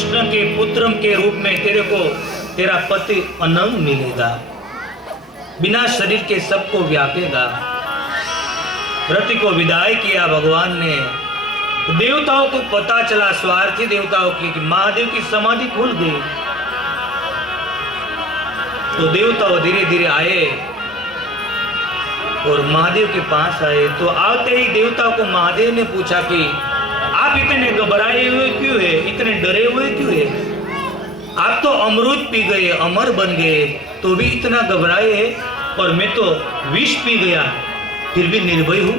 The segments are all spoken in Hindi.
कृष्ण के पुत्र के रूप में तेरे को तेरा पति अनंग मिलेगा, बिना शरीर के सबको व्यापेगा। रति को विदाई किया भगवान ने। देवताओं को पता चला, स्वार्थी देवताओं की, कि महादेव की समाधि खुल गई। तो देवताओं धीरे धीरे आए और महादेव के पास आए। तो आते ही देवताओं को महादेव ने पूछा कि आप इतने घबराए हुए क्यों है, इतने डरे हुए क्यों है? आप तो अमृत पी गए, अमर बन गए, तो भी इतना घबराए है, और मैं तो विष पी गया फिर भी निर्भय हूं।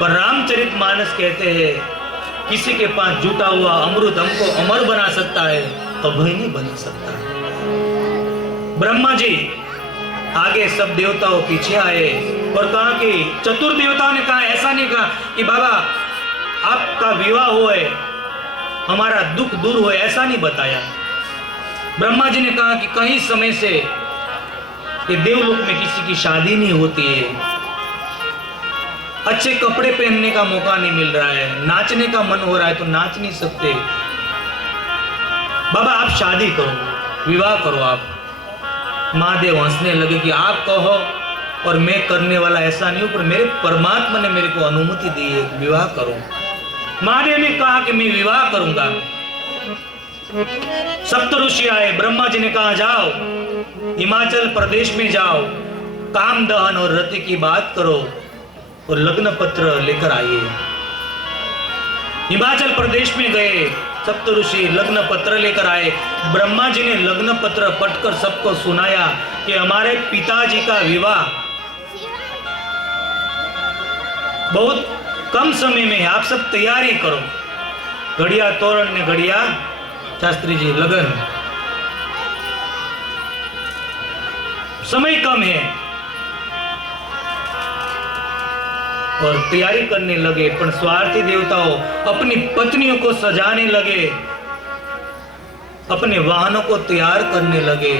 पर रामचरितमानस कहते हैं किसी के पास जुटा हुआ अमृत हमको अमर बना सकता है, अभय नहीं बना सकता। ब्रह्मा जी आगे, सब देवताओं पीछे आए और कहा कि चतुर देवताओं ने कहा, ऐसा नहीं कहा कि बाबा आपका विवाह हो है, हमारा दुख दूर हो, ऐसा नहीं बताया। ब्रह्मा जी ने कहा कि कई समय से ये देवलोक में किसी की शादी नहीं होती है, अच्छे कपड़े पहनने का मौका नहीं मिल रहा है, नाचने का मन हो रहा है तो नाच नहीं सकते। बाबा आप शादी करो, विवाह करो आप। महादेव हंसने लगे कि आप कहो और मैं करने वाला ऐसा नहीं हूं, पर मेरे परमात्मा ने मेरे को अनुमति दी है, विवाह करो। महादेव ने कहा कि मैं विवाह करूंगा। सप्त ऋषि आए, ब्रह्मा जी ने कहा जाओ हिमाचल प्रदेश में जाओ, काम दहन और रति की बात करो और लग्न पत्र लेकर आइए। हिमाचल प्रदेश में गए सप्त ऋषि, लग्न पत्र लेकर आए। ब्रह्मा जी ने लग्न पत्र पढ़कर सबको सुनाया कि हमारे पिताजी का विवाह बहुत कम समय में है, आप सब तैयारी करो। घड़िया तोरण ने घड़िया, शास्त्री जी लगन, समय कम है और तैयारी करने लगे। पर स्वार्थी देवताओं अपनी पत्नियों को सजाने लगे, अपने वाहनों को तैयार करने लगे।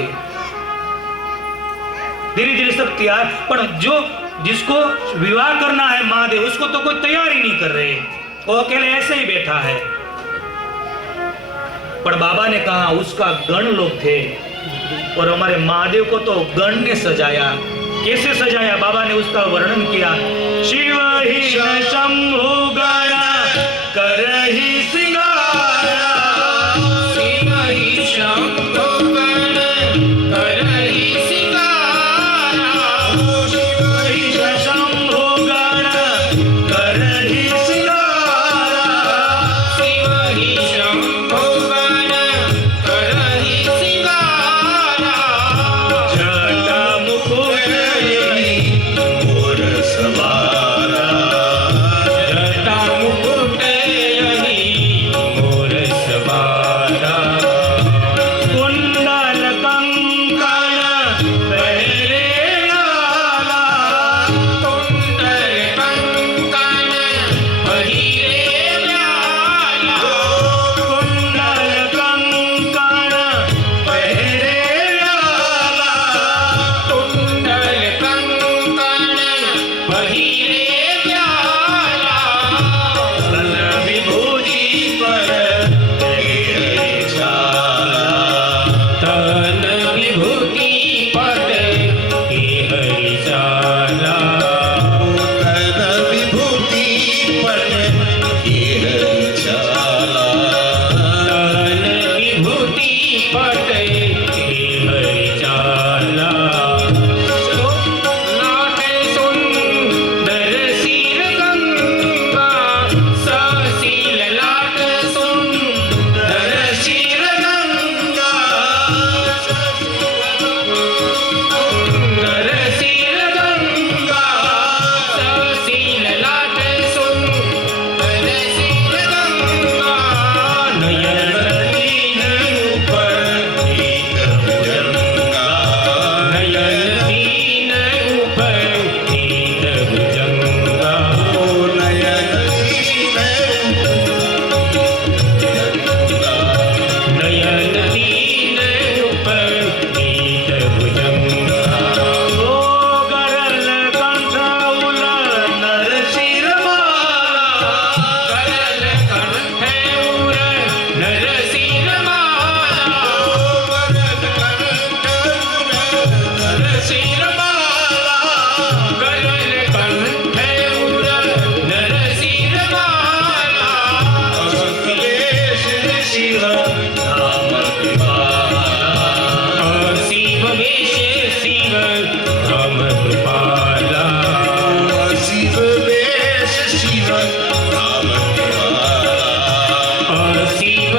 धीरे धीरे सब तैयार, पर जो जिसको विवाह करना है महादेव, उसको तो कोई तैयारी नहीं कर रहे, वो अकेले ऐसे ही बैठा है। पर बाबा ने कहा उसका गण लोग थे और हमारे महादेव को तो गण ने सजाया। कैसे सजाया? बाबा ने उसका वर्णन किया। शिव ही शंभु गण करहि सिंगारा, शिव ही शंभु गण करहि सिंगारा, शिव ही शंभु गण करहि सिंगारा, शिव ही शंभु गण करहि सिंगारा, जटा मुकुट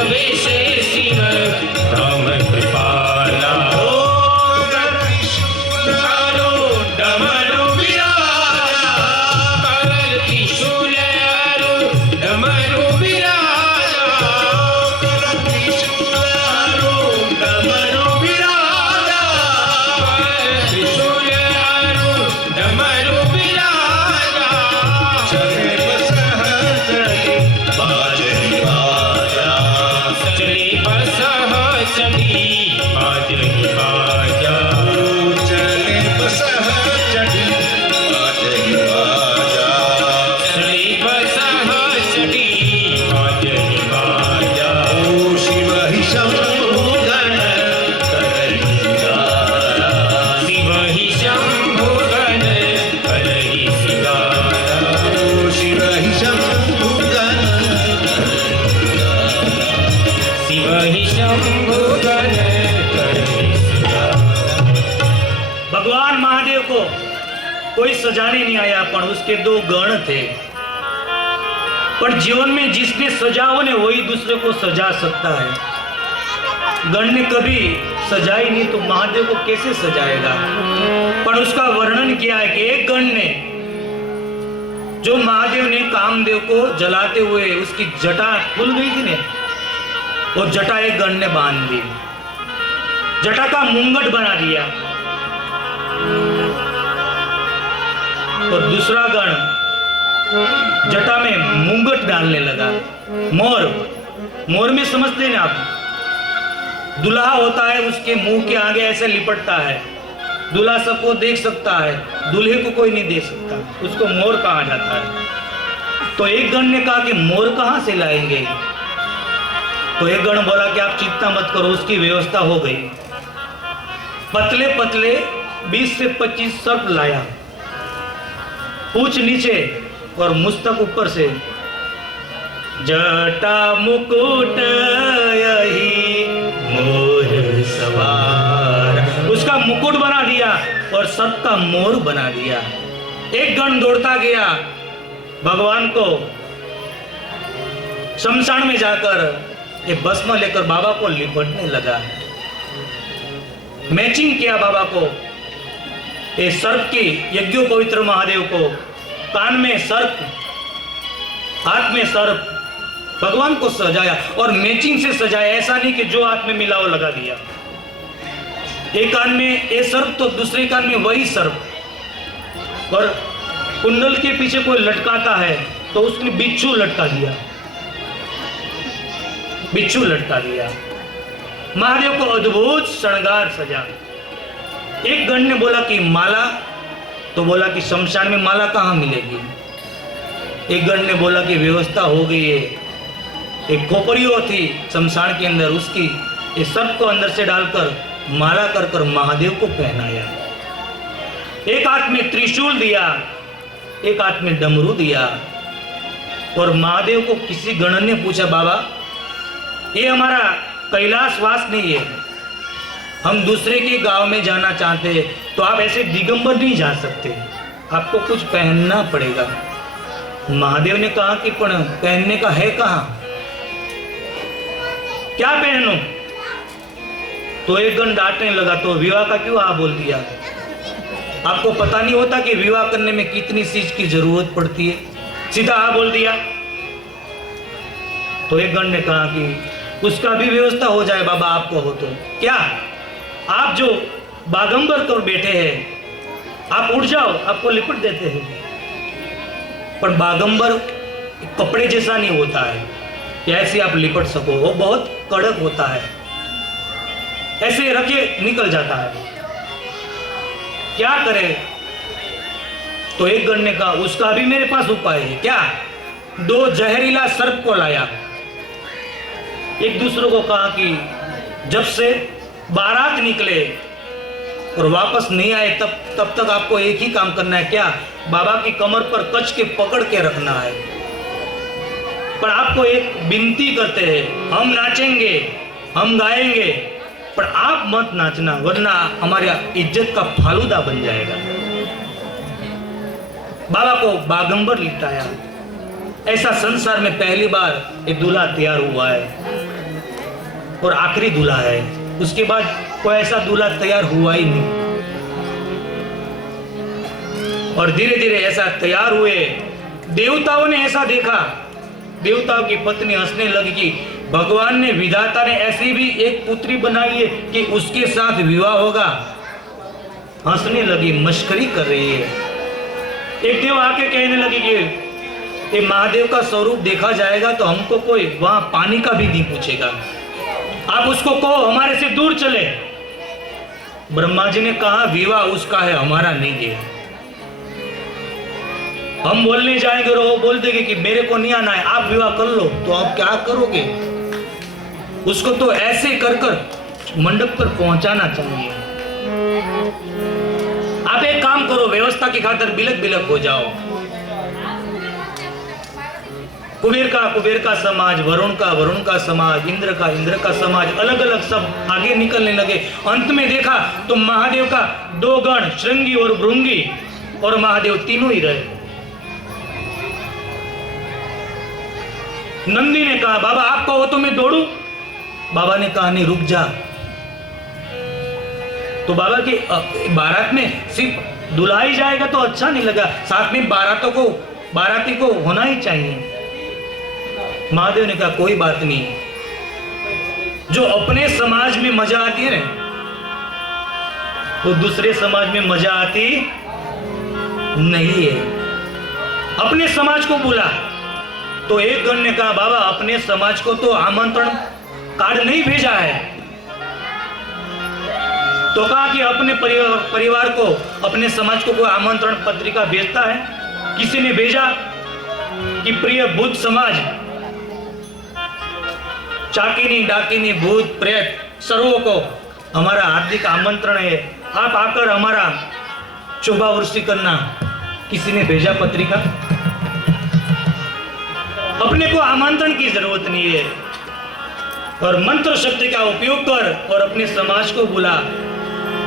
वेशे शिव राम कृपाला डमरू विराजा कर त्रिशूल डमरू विराजा कर त्रिशूल डमरू विराजा कर त्रिशूल डमरू विराजा चले बसहचरी बाजरी बाजा चले बसहचरी बाजरी बाजा चले बसहचरी बाजरी बाजा चले बसहचरी बाजरी बाजा ओ शिव ही शंभु गण करहि सिंगारा शिव ही शंभु गण करहि सिंगारा ओ शिव ही शंभु गण शिव ही शंभु गण करहि सिंगारा। भगवान महादेव को कोई सजाने नहीं आया, पर उसके दो गण थे। पर जीवन में जिसने सजा ने वही दूसरे को सजा सकता है। गण ने कभी सजाई नहीं तो महादेव को कैसे सजाएगा। पर उसका वर्णन किया है कि एक गण ने, जो महादेव ने कामदेव को जलाते हुए उसकी जटा खुल गई थी ने, वो जटा एक गण ने बांध दी, जटा का मुंगट बना दिया। और दूसरा गण जटा में मुंगट डालने लगा। मोर में समझते हैं आप, दूल्हा होता है उसके मुंह के आगे ऐसे लिपटता है, दूल्हा सबको देख सकता है, दूल्हे को कोई नहीं देख सकता, उसको मोर कहा जाता है। तो एक गण ने कहा कि मोर कहां से लाएंगे। तो एक गण बोला कि आप चिंता मत करो, उसकी व्यवस्था हो गई। पतले पतले 20 से 25 सर्प लाया, पूछ नीचे और मुस्तक ऊपर से। जटा मुकुट यही मोर सवार, उसका मुकुट बना दिया और सर्प का मोर बना दिया। एक गण दौड़ता गया भगवान को शमशान में जाकर ये भस्म लेकर बाबा को लिपटने लगा। मैचिंग किया बाबा को, ये सर्प की यज्ञो पवित्र महादेव को, कान में सर्प, हाथ में सर्प, भगवान को सजाया और मैचिंग से सजाया। ऐसा नहीं कि जो हाथ में मिला वो लगा दिया। एक कान में ये सर्प तो दूसरे कान में वही सर्प। और कुंडल के पीछे कोई लटकाता है तो उसने बिच्छू लटका दिया, बिच्छू लटका दिया। महादेव को अद्भुत श्रृंगार सजा। एक गण ने बोला कि माला, तो बोला कि शमशान में माला कहाँ मिलेगी। एक गण ने बोला कि व्यवस्था हो गई है, एक खोपड़ियों थी शमशान के अंदर, उसकी इस सर्प को अंदर से डालकर माला कर कर महादेव को पहनाया। एक हाथ में त्रिशूल दिया, एक हाथ में डमरू दिया। और महादेव को किसी गण ने पूछा, बाबा ये हमारा कैलाशवास नहीं है, हम दूसरे के गांव में जाना चाहते हैं, तो आप ऐसे दिगंबर नहीं जा सकते, आपको कुछ पहनना पड़ेगा। महादेव ने कहा कि पण पहनने का है कहां, क्या पहनूं। तो एक गण डांटने लगा, तो विवाह का क्यों आ बोल दिया। आपको पता नहीं होता कि विवाह करने में कितनी चीज की जरूरत पड़ती है, सीधा आ बोल दिया। तो एक गण ने कहा कि उसका भी व्यवस्था हो जाए बाबा, आपको हो तो। क्या आप जो बागंबर कर बैठे हैं, आप उठ जाओ, आपको लिपट देते हैं। पर बागंबर कपड़े जैसा नहीं होता है कि ऐसे आप लिपट सको, वो बहुत कड़क होता है, ऐसे रखे निकल जाता है, क्या करे। तो एक गण ने कहा उसका भी मेरे पास उपाय है। क्या। 2 जहरीला सर्प को लाया, एक दूसरे को कहा कि जब से बारात निकले और वापस नहीं आए तब तक आपको एक ही काम करना है। क्या। बाबा की कमर पर कच के पकड़ के रखना है। पर आपको एक विनती करते हैं, हम नाचेंगे, हम गाएंगे, पर आप मत नाचना, वरना हमारी इज्जत का फालूदा बन जाएगा। बाबा को बागंबर लिटाया। ऐसा संसार में पहली बार एक दूल्हा तैयार हुआ है। और आखिरी दूल्हा है। उसके बाद कोई ऐसा दूल्हा तैयार हुआ ही नहीं। और धीरे धीरे ऐसा तैयार हुए। देवताओं ने ऐसा देखा, देवताओं की पत्नी हंसने लगी कि भगवान ने, विधाता ने ऐसी भी एक पुत्री बनाई है कि उसके साथ विवाह होगा। हंसने लगी, मस्करी कर रही है। एक देव आके कहने लगी कि ये महादेव का स्वरूप देखा जाएगा तो हमको कोई वहां पानी का भी नहीं पूछेगा, आप उसको कहो हमारे से दूर चले। ब्रह्मा जी ने कहा विवाह उसका है, हमारा नहीं है। हम बोलने जाएंगे और वो बोल देंगे कि मेरे को नहीं आना है, आप विवाह कर लो। तो आप क्या करोगे? उसको तो ऐसे कर कर मंडप पर पहुंचाना चाहिए। आप एक काम करो, व्यवस्था की खातिर बिलक बिलक हो जाओ। कुबेर का समाज, वरुण का समाज, इंद्र का समाज, अलग अलग सब आगे निकलने लगे। अंत में देखा तो महादेव का 2 गण, श्रृंगी और भृंगी, और महादेव तीनों ही रहे। नंदी ने कहा बाबा आप कहो तो मैं दौड़ू। बाबा ने कहा नहीं, रुक जा। तो बाबा की बारात में सिर्फ दुल्हा ही जाएगा तो अच्छा नहीं लगा, साथ में बाराती को होना ही चाहिए। महादेव ने कहा कोई बात नहीं, जो अपने समाज में मजा आती है ना, तो दूसरे समाज में मजा आती नहीं है। अपने समाज को बुला। तो एक गण ने कहा बाबा अपने समाज को तो आमंत्रण कार्ड नहीं भेजा है। तो कहा कि अपने परिवार को, अपने समाज को कोई आमंत्रण पत्रिका भेजता है? किसी ने भेजा कि प्रिय भूत समाज, चाकिनी डाकिनी भूत प्रेत सर्वों को हमारा हार्दिक आमंत्रण है, आप आकर हमारा शुभावृष्टि करना। किसी ने भेजा पत्रिका? अपने को आमंत्रण की जरूरत नहीं है। और मंत्र शक्ति का उपयोग कर और अपने समाज को बुला।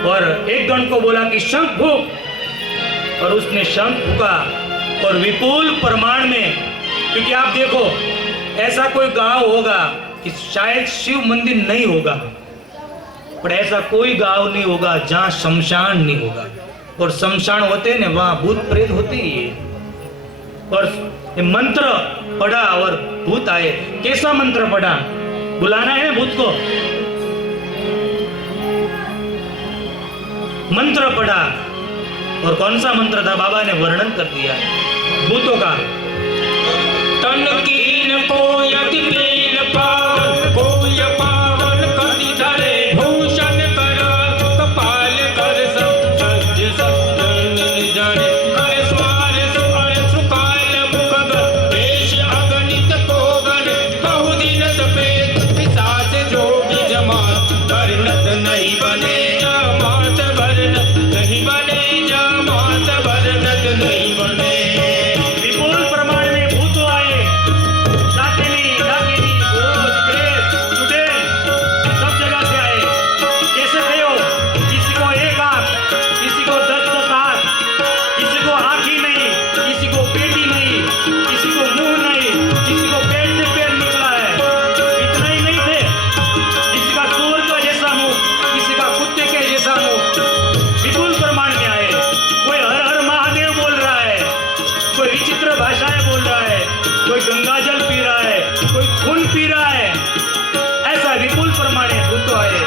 और एक गण को बोला कि शंख फूंक, और उसने शंख फूंका और विपुल प्रमाण में, क्योंकि आप देखो ऐसा कोई गांव होगा कि शायद शिव मंदिर नहीं होगा, पर ऐसा कोई गांव नहीं होगा जहां शमशान नहीं होगा। और शमशान होते ना वहां भूत प्रेत होते ही है। और ये मंत्र पढ़ा और भूत आए। कैसा मंत्र पढ़ा? बुलाना है भूत को। मंत्र पढ़ा, और कौन सा मंत्र था बाबा ने वर्णन कर दिया भूतों का। तन कीन कोयति पेन पावन, कोय पावन कति धरे भूषण करा, कपाल कर सब सज्ज सज्जन जड़े, कर स्वार सुअर सुकाल मुख गर, देश अगणित कोगन बहुदिन सफेद, पिशाच जोगी जमात, वर्णत नहीं बने जमात, वर्णत नहीं बने जमात, वर्णत नहीं बने। विपुल प्रमाण में भूत आए, डाकिनी डाकिनी भूत प्रेत चुड़ैल सब जगह से आए। कैसे थे हो? किसी को एक आंख, किसी को 10 आंख, किसी को आंख ही नहीं, किसी को पेटी नहीं, किसी को मुंह नहीं, किसी को पेट से पैर निकला है। इतना ही नहीं थे, किसी का सूअर का जैसा मुंह, किसी का कुत्ते के जैसा मुंह। विपुल प्रमाण में आए। कोई हर हर महादेव बोल रहा है, कोई विचित्र भाषाएं बोल रहा है, कोई गंगा जल पी रहा है, कोई खून पी रहा है। ऐसा विपुल प्रमाण में भूत आए।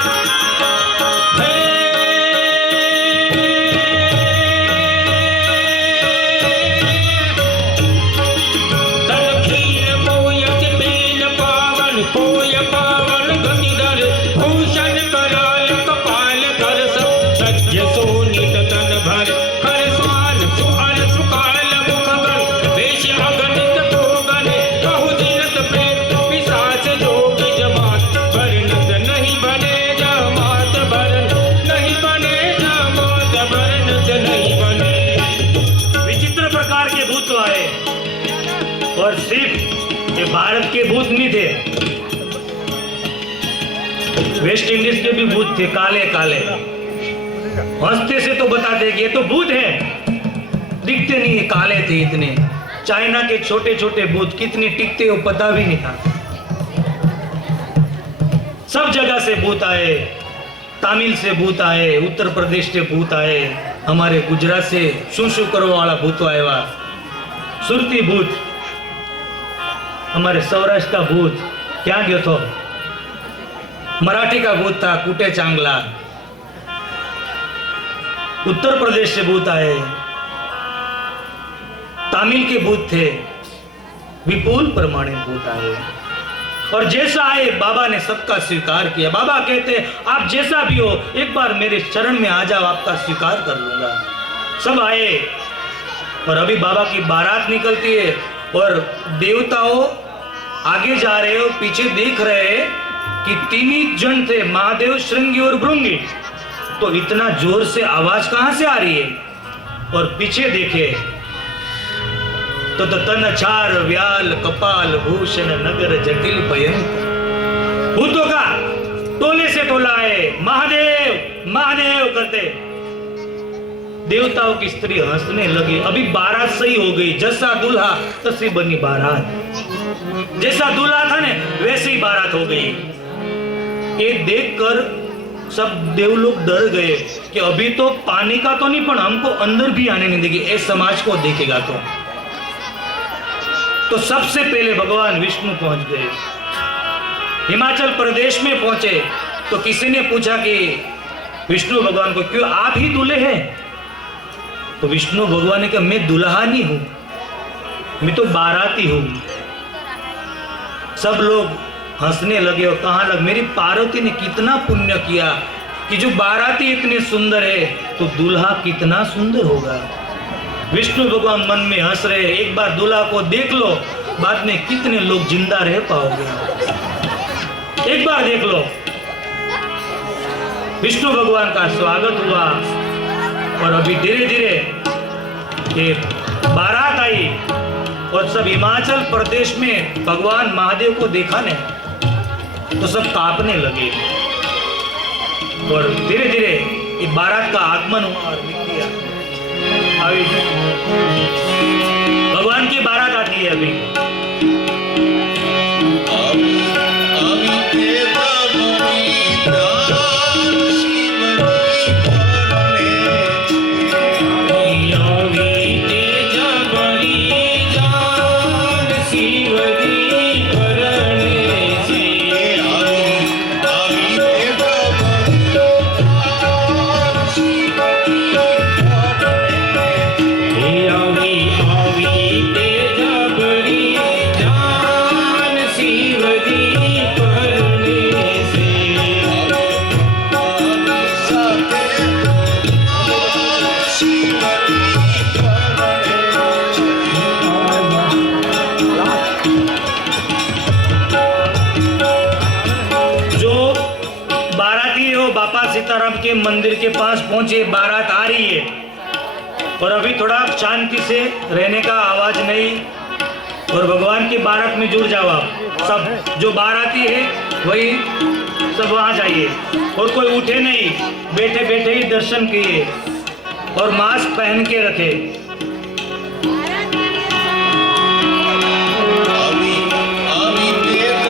कोय पावन गति धर भूषण कराल, कपाल कर सब सज्ज सोनित तन भर, कर स्वाल सुअर सुकाल मुख गर, वेश अगणित कोगन बहुदिन प्रेत, पिशाच जोगी जमात, वर्णत नहीं बने जमात, वर्णत नहीं बने जमात, वर्णत नहीं बने। विचित्र प्रकार के भूत आए। और सिर्फ ये भारत के भूत नहीं थे, वेस्ट इंडीज के भी भूत थे, काले काले। हंसते से तो बताते कि ये तो भूत है, दिखते नहीं, काले थे इतने। चाइना के छोटे छोटे भूत कितने टिकते हो पता भी नहीं था। सब जगह से भूत आए, तमिल से भूत आए, उत्तर प्रदेश से भूत आए, हमारे गुजरात से शू करो वाला भूत आया, सुरती भूत, हमारे सौराष्ट्र का भूत क्या गयो तो, मराठी का भूत था कुटे चांगला, उत्तर प्रदेश से भूत आए, तमिल के भूत थे, विपुल प्रमाणे भूत आए, और जैसा आए बाबा ने सबका स्वीकार किया। बाबा कहते आप जैसा भी हो एक बार मेरे चरण में आ जाओ, आपका स्वीकार कर लूंगा। सब आए और अभी बाबा की बारात निकलती है और देवताओं आगे जा रहे हो, पीछे देख रहे कि तीन ही जन थे, महादेव, श्रृंगी और भृंगी। तो इतना जोर से आवाज कहां से आ रही है? और पीछे देखे तो तन चार व्याल कपाल भूषण नगर जटिल भयंकर, भूतों का टोले से टोला है, महादेव महादेव करते। देवताओं की स्त्री हंसने लगी। अभी बारात सही हो गई, जैसा दूल्हा तैसी बनी बारात, जैसा दूल्हा था ने वैसे ही बारात हो गई। ये देखकर सब देवलोग डर गए कि अभी तो पानी का तो नहीं, पर हमको अंदर भी आने नहीं देगी, इस समाज को देखेगा तो सबसे पहले भगवान विष्णु पहुंच गए। हिमाचल प्रदेश में पहुंचे तो किसी ने पूछा कि विष्णु भगवान को क्यों आप ही दूल्हे हैं? तो विष्णु भगवान ने कहा मैं दुल्हा नहीं हूं, मैं तो बाराती हूं। सब लोग हंसने लगे और कहा लग मेरी पार्वती ने कितना पुण्य किया कि जो बाराती इतने सुंदर है तो दूल्हा कितना सुंदर होगा। विष्णु भगवान मन में हंस रहे, एक बार दूल्हा को देख लो, बाद में कितने लोग जिंदा रह पाओगे, एक बार देख लो। विष्णु भगवान का स्वागत हुआ और अभी धीरे धीरे ये बारात आई और सब हिमाचल प्रदेश में भगवान महादेव को देखा ने तो सब कांपने लगे और धीरे धीरे ये बारात का आगमन हुआ और निकलिया। भगवान की बारात आती है अभी। सीताराम के मंदिर के पास पहुंचे, बारात आ रही है और अभी थोड़ा शांति से रहने का आवाज नहीं और भगवान की बारात में जुड़ जाओ आप सब। जो बाराती है वही सब वहां जाइए और कोई उठे नहीं, बैठे बैठे ही दर्शन किए और मास्क पहन के रखे।